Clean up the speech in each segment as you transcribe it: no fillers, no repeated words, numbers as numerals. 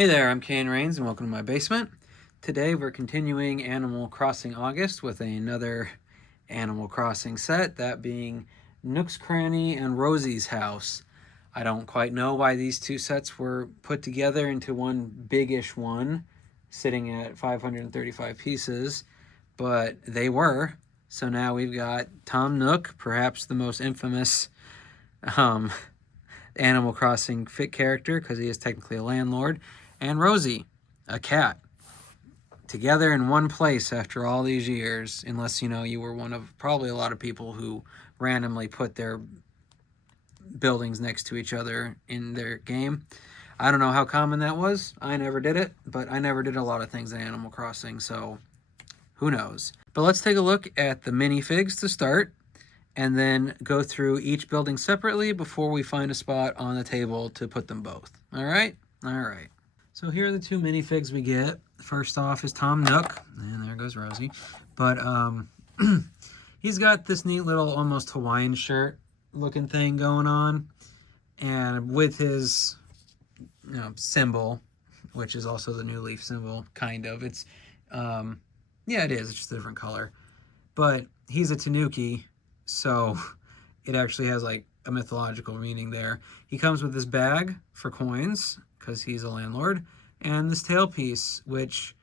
Hey there, I'm Kane Rains and welcome to my basement. Today we're continuing Animal Crossing August with another Animal Crossing set, that being Nook's Cranny and Rosie's House. I don't quite know why these two sets were put together into one big-ish one, sitting at 535 pieces, but they were. So now we've got Tom Nook, perhaps the most infamous Animal Crossing fit character, because he is technically a landlord, and Rosie, a cat, together in one place after all these years, unless you were one of probably a lot of people who randomly put their buildings next to each other in their game. I don't know how common that was. I never did it, but I never did a lot of things in Animal Crossing, so who knows. But let's take a look at the minifigs to start, and then go through each building separately before we find a spot on the table to put them both. All right? All right. So here are the two minifigs we get. First off is Tom Nook, and there goes Rosie. But he's got this neat little almost Hawaiian shirt looking thing going on, and with his symbol, which is also the new leaf symbol, kind of. It's yeah, it is. It's just a different color. But he's a Tanuki, so it actually has like a mythological meaning there. He comes with this bag for coins, because he's a landlord, and this tailpiece, which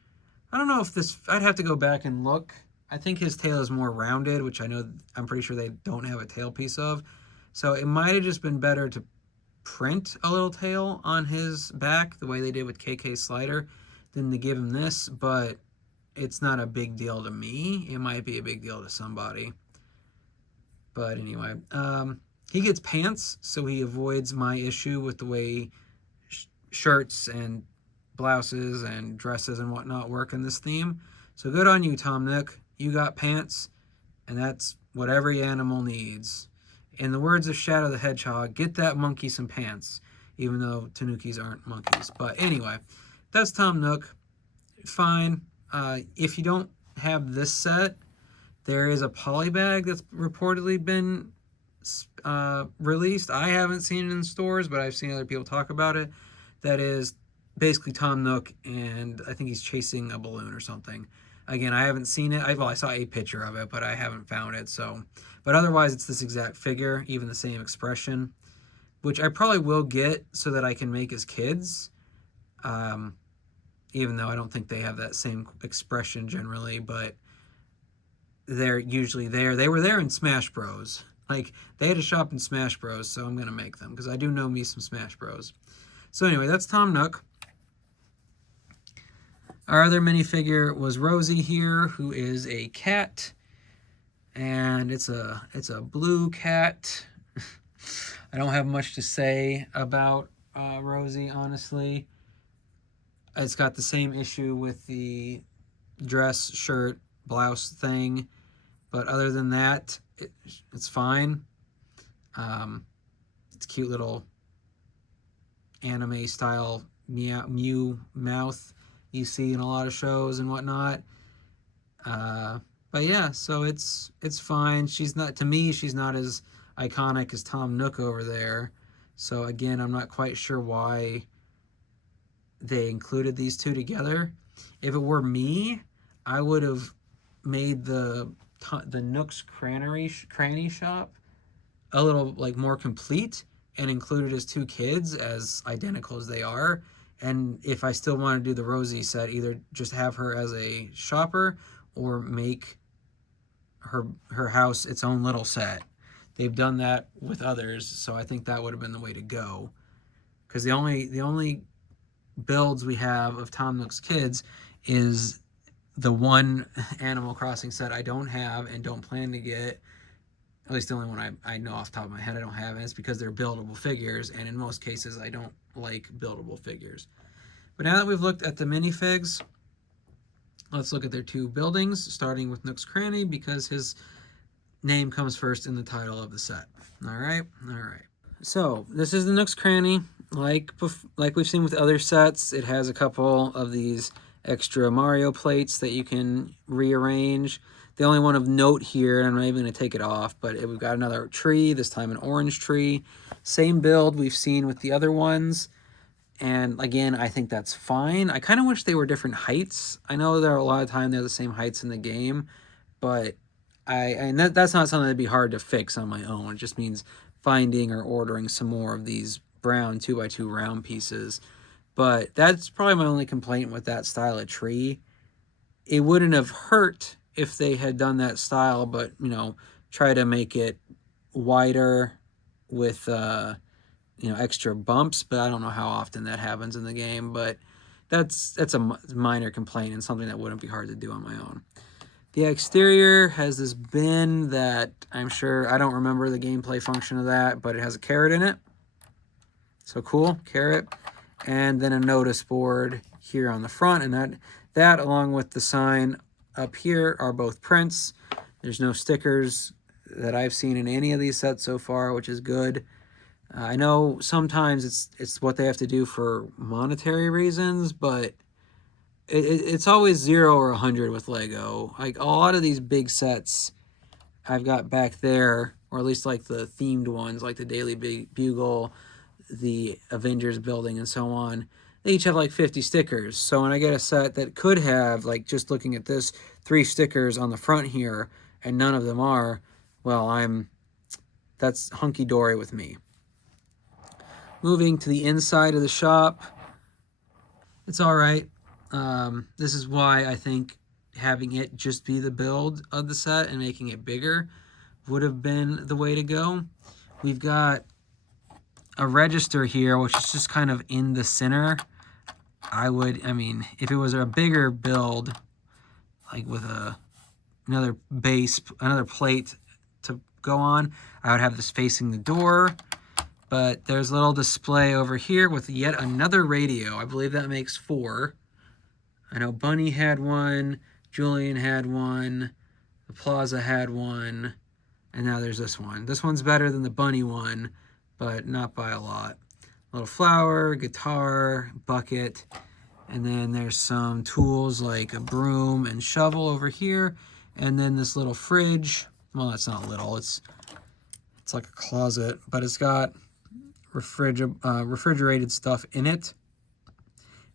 I don't know if this, I'd have to go back and look. I think his tail is more rounded, which I'm pretty sure they don't have a tailpiece of. So it might have just been better to print a little tail on his back, the way they did with KK Slider, than to give him this, but it's not a big deal to me. It might be a big deal to somebody. But anyway, he gets pants, so he avoids my issue with the way shirts and blouses and dresses and whatnot work in this theme. So good on you, Tom Nook. You got pants, and that's what every animal needs. In the words of Shadow the Hedgehog, get that monkey some pants, even though Tanukis aren't monkeys. But anyway, that's Tom Nook. Fine. If you don't have this set, there is a polybag that's reportedly been released. I haven't seen it in stores, but I've seen other people talk about it. That is basically Tom Nook, and I think he's chasing a balloon or something. Again, I haven't seen it. I saw a picture of it, but I haven't found it. So, but otherwise, it's this exact figure, even the same expression, which I probably will get so that I can make as kids. Even though I don't think they have that same expression generally, but they're usually there. They were there in Smash Bros. Like, they had to shop in Smash Bros, so I'm going to make them, because I do know me some Smash Bros. So anyway, that's Tom Nook. Our other minifigure was Rosie here, who is a cat, and it's a blue cat. I don't have much to say about Rosie, honestly. It's got the same issue with the dress, shirt, blouse thing, but other than that, it's fine. It's a cute little anime style Mew mouth you see in a lot of shows and whatnot. But yeah, so it's fine. She's not, to me, she's not as iconic as Tom Nook over there. So again, I'm not quite sure why they included these two together. If it were me, I would have made the Nook's Cranny shop a little like more complete and included his two kids as identical as they are. And if I still want to do the Rosie set, either just have her as a shopper or make her house its own little set. They've done that with others, so I think that would have been the way to go. Because the only builds we have of Tom Nook's kids is the one Animal Crossing set I don't have and don't plan to get. At least the only one I know off the top of my head I don't have, and it's because they're buildable figures, and in most cases I don't like buildable figures. But now that we've looked at the minifigs, let's look at their two buildings, starting with Nook's Cranny, because his name comes first in the title of the set. All right. So this is the Nook's Cranny. Like we've seen with other sets, it has a couple of these extra Mario plates that you can rearrange. The only one of note here, and I'm not even going to take it off, but we've got another tree, this time an orange tree. Same build we've seen with the other ones. And again, I think that's fine. I kind of wish they were different heights. I know there are a lot of time they're the same heights in the game, but that's not something that'd be hard to fix on my own. It just means finding or ordering some more of these brown 2x2 round pieces. But that's probably my only complaint with that style of tree. It wouldn't have hurt if they had done that style, but try to make it wider with extra bumps. But I don't know how often that happens in the game. But that's a minor complaint and something that wouldn't be hard to do on my own. The exterior has this bin that I'm sure, I don't remember the gameplay function of that, but it has a carrot in it. So cool, carrot. And then a notice board here on the front, and that along with the sign up here are both prints. There's no stickers that I've seen in any of these sets so far, which is good. I know sometimes it's what they have to do for monetary reasons, but it's always 0 or 100 with Lego. Like a lot of these big sets I've got back there, or at least like the themed ones, like the Daily Bugle, the Avengers building, and so on, they each have like 50 stickers. So when I get a set that could have, like just looking at this, 3 stickers on the front here, and none of them are, well, that's hunky-dory with me. Moving to the inside of the shop, it's all right. This is why I think having it just be the build of the set and making it bigger would have been the way to go. We've got a register here, which is just kind of in the center. If it was a bigger build, like with another base, another plate to go on, I would have this facing the door. But there's a little display over here with yet another radio. I believe that makes 4. I know Bunny had one, Julian had one, the Plaza had one, and now there's this one. This one's better than the Bunny one, but not by a lot. A little flower, guitar, bucket, and then there's some tools like a broom and shovel over here, and then this little fridge. Well, that's not little, it's like a closet, but it's got refrigerated stuff in it.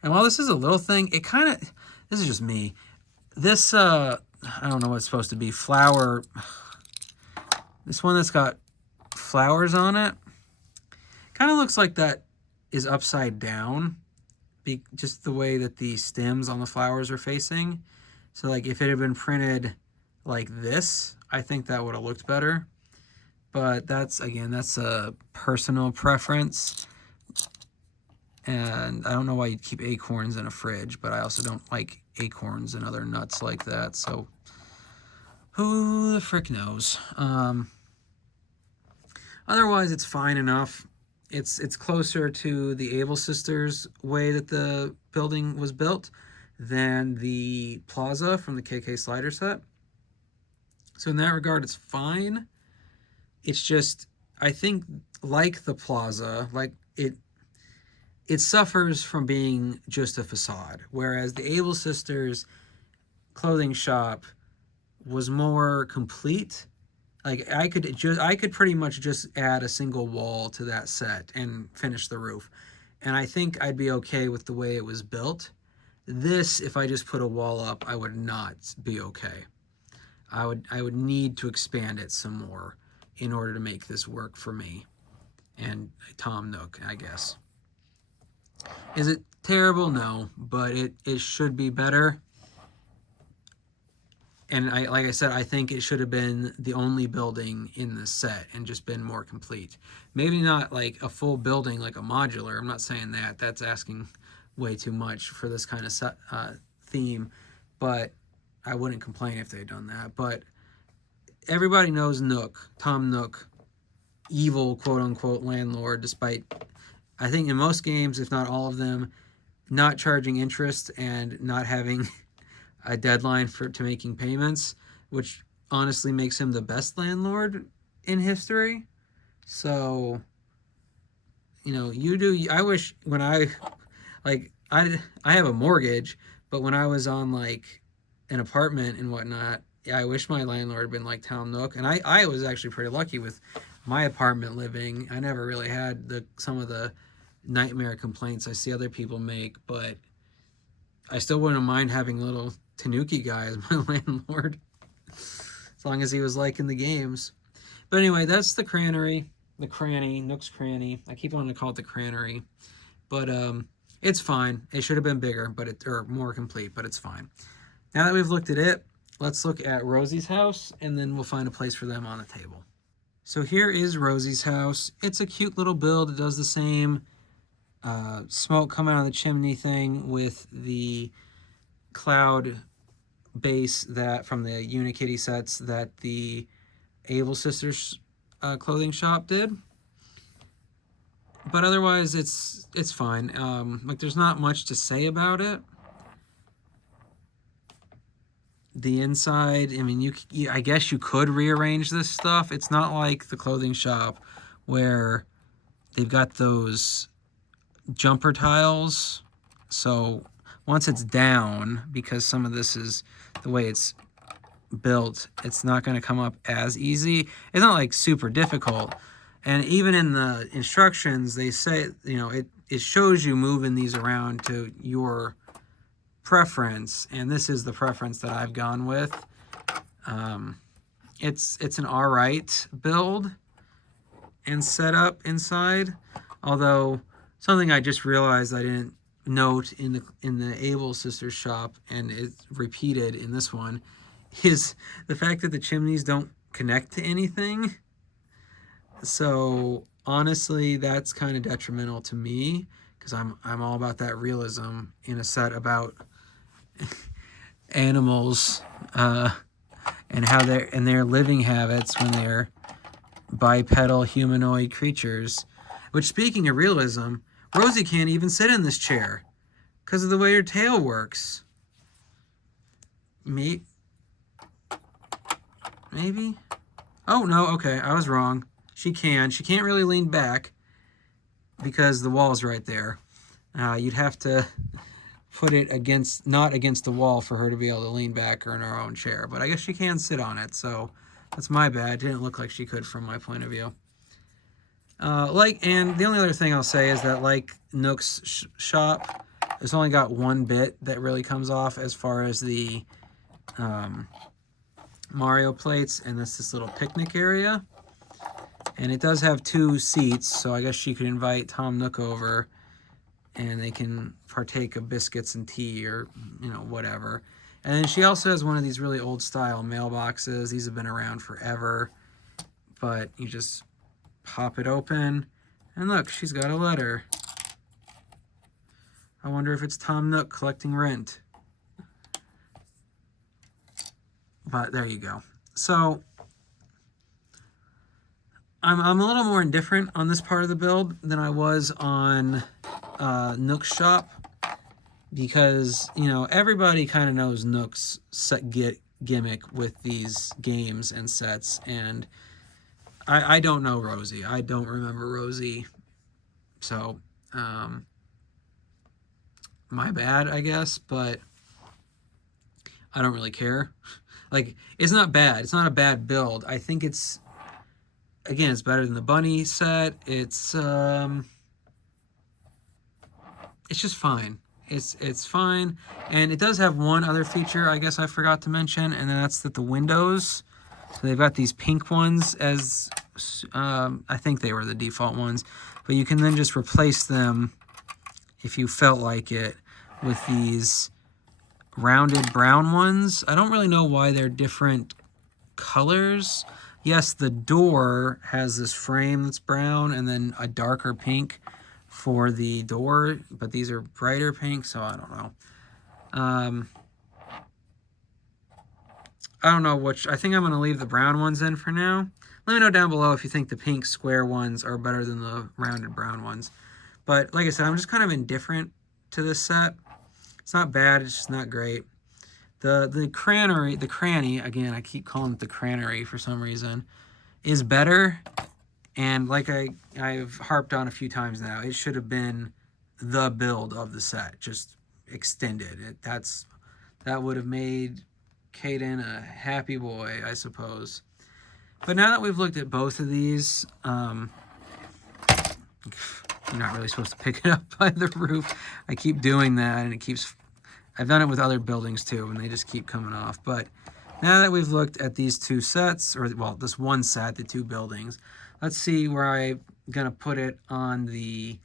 And while this is a little thing, this is just me. This, I don't know what it's supposed to be, flower. This one that's got flowers on it, kind of looks like that is upside down. Just the way that the stems on the flowers are facing. So like if it had been printed like this, I think that would have looked better. But that's a personal preference. And I don't know why you'd keep acorns in a fridge, but I also don't like acorns and other nuts like that. So who the frick knows? Otherwise, it's fine enough. It's closer to the Able Sisters way that the building was built than the Plaza from the KK Slider set. So in that regard, it's fine. It's just, I think, like the Plaza, like it suffers from being just a facade, whereas the Able Sisters clothing shop was more complete. Like I could pretty much just add a single wall to that set and finish the roof, and I think I'd be okay with the way it was built. This, if I just put a wall up, I would not be okay. I would need to expand it some more in order to make this work for me and Tom Nook, I guess. Is it terrible? No, but it should be better. And like I said, I think it should have been the only building in the set and just been more complete. Maybe not like a full building like a modular. I'm not saying that. That's asking way too much for this kind of theme. But I wouldn't complain if they'd done that. But everybody knows Nook, Tom Nook, evil quote-unquote landlord, despite, I think in most games, if not all of them, not charging interest and not having a deadline to making payments, which honestly makes him the best landlord in history. So, I wish when I have a mortgage, but when I was on like an apartment and whatnot, I wish my landlord had been like Tom Nook. And I was actually pretty lucky with my apartment living. I never really had some of the nightmare complaints I see other people make, but I still wouldn't mind having a little Tanuki guy as my landlord, as long as he was liking the games. But anyway, that's the Cranny, Nook's Cranny. I keep wanting to call it the Cranny, but it's fine. It should have been bigger, or more complete, but it's fine. Now that we've looked at it, let's look at Rosie's house, and then we'll find a place for them on the table. So here is Rosie's house. It's a cute little build. It does the same smoke coming out of the chimney thing with the cloud base that from the Unikitty sets that the Able Sisters clothing shop did. But otherwise, it's fine. Like, there's not much to say about it. The inside, I mean, I guess you could rearrange this stuff. It's not like the clothing shop where they've got those jumper tiles. So once it's down, because some of this is the way it's built, it's not going to come up as easy. It's not like super difficult. And even in the instructions, they say, you know, it shows you moving these around to your preference, and this is the preference that I've gone with. It's an alright build and setup inside, although something I just realized I didn't note in the Able Sisters shop, and it's repeated in this one, is the fact that the chimneys don't connect to anything. So honestly, that's kind of detrimental to me, because I'm all about that realism in a set about animals and how their living habits when they're bipedal humanoid creatures. Which, speaking of realism, Rosie can't even sit in this chair because of the way her tail works. Maybe? Oh, no, okay, I was wrong. She can't really lean back because the wall's right there. You'd have to put it not against the wall for her to be able to lean back or in her own chair. But I guess she can sit on it, so that's my bad. It didn't look like she could from my point of view. And the only other thing I'll say is that, like Nook's shop, it's only got one bit that really comes off as far as the Mario plates, and that's this little picnic area. And it does have 2 seats, so I guess she could invite Tom Nook over and they can partake of biscuits and tea or, you know, whatever. And then she also has one of these really old style mailboxes. These have been around forever, but you just pop it open and look, she's got a letter. I wonder if it's Tom Nook collecting rent. But there you go. So I'm a little more indifferent on this part of the build than I was on Nook's shop, because, you know, everybody kind of knows Nook's gimmick with these games and sets, and I don't know Rosie. I don't remember Rosie, so my bad, I guess, but I don't really care. Like, it's not bad. It's not a bad build. I think it's, again, it's better than the bunny set. It's just fine. It's fine. And it does have one other feature I guess I forgot to mention, and that's that the windows, so they've got these pink ones as, I think they were the default ones, but you can then just replace them if you felt like it with these rounded brown ones. I don't really know why they're different colors. Yes, the door has this frame that's brown and then a darker pink for the door, but these are brighter pink, so I don't know. I don't know which. I think I'm going to leave the brown ones in for now. Let me know down below if you think the pink square ones are better than the rounded brown ones. But like I said, I'm just kind of indifferent to this set. It's not bad, it's just not great. The Cranny, again, I keep calling it the Cranny for some reason, is better. And like I've harped on a few times now, it should have been the build of the set, just extended. That would have made Caden a happy boy, I suppose. But now that we've looked at both of these, You're not really supposed to pick it up by the roof. I keep doing that, and I've done it with other buildings too, and they just keep coming off. But now that we've looked at these two sets, or well, this one set, the two buildings, let's see where I'm gonna put it on the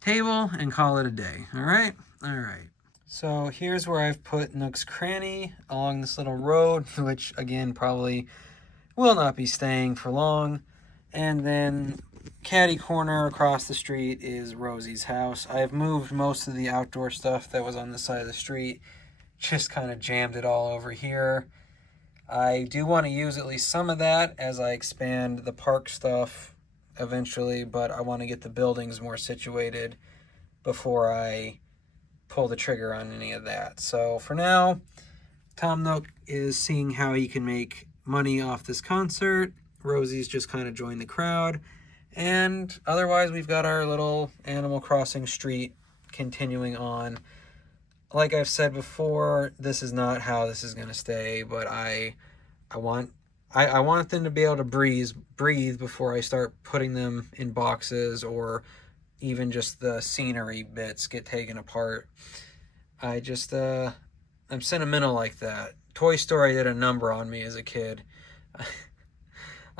table and call it a day. All right? All right. So here's where I've put Nook's Cranny along this little road, which again probably will not be staying for long. And then caddy corner across the street is Rosie's house. I've moved most of the outdoor stuff that was on the side of the street, just kind of jammed it all over here. I do want to use at least some of that as I expand the park stuff eventually, but I want to get the buildings more situated before I pull the trigger on any of that. So for now, Tom Nook is seeing how he can make money off this concert. Rosie's just kind of joined the crowd. And otherwise, we've got our little Animal Crossing street continuing on. Like I've said before, this is not how this is going to stay, but I want them to be able to breathe before I start putting them in boxes, or even just the scenery bits get taken apart. I'm sentimental like that. Toy Story did a number on me as a kid.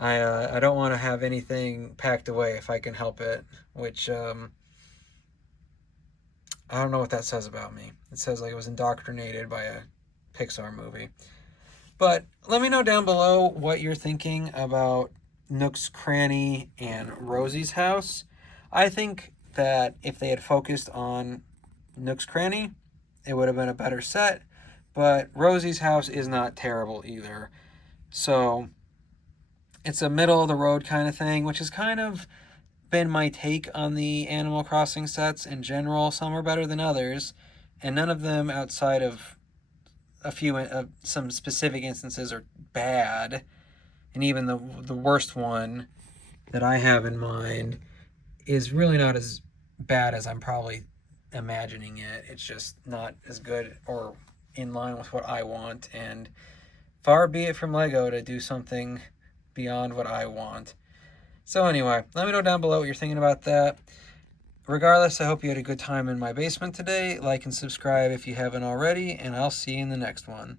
I don't want to have anything packed away if I can help it, which I don't know what that says about me. It says like I was indoctrinated by a Pixar movie. But let me know down below what you're thinking about Nook's Cranny and Rosie's house. I think that if they had focused on Nook's Cranny, it would have been a better set. But Rosie's house is not terrible either. So it's a middle of the road kind of thing, which has kind of been my take on the Animal Crossing sets in general. Some are better than others, and none of them outside of some specific instances are bad. And even the worst one that I have in mind is really not as bad as I'm probably imagining it. It's just not as good or in line with what I want, and far be it from Lego to do something beyond what I want. So anyway, let me know down below what you're thinking about that. Regardless, I hope you had a good time in my basement today. Like and subscribe if you haven't already, and I'll see you in the next one.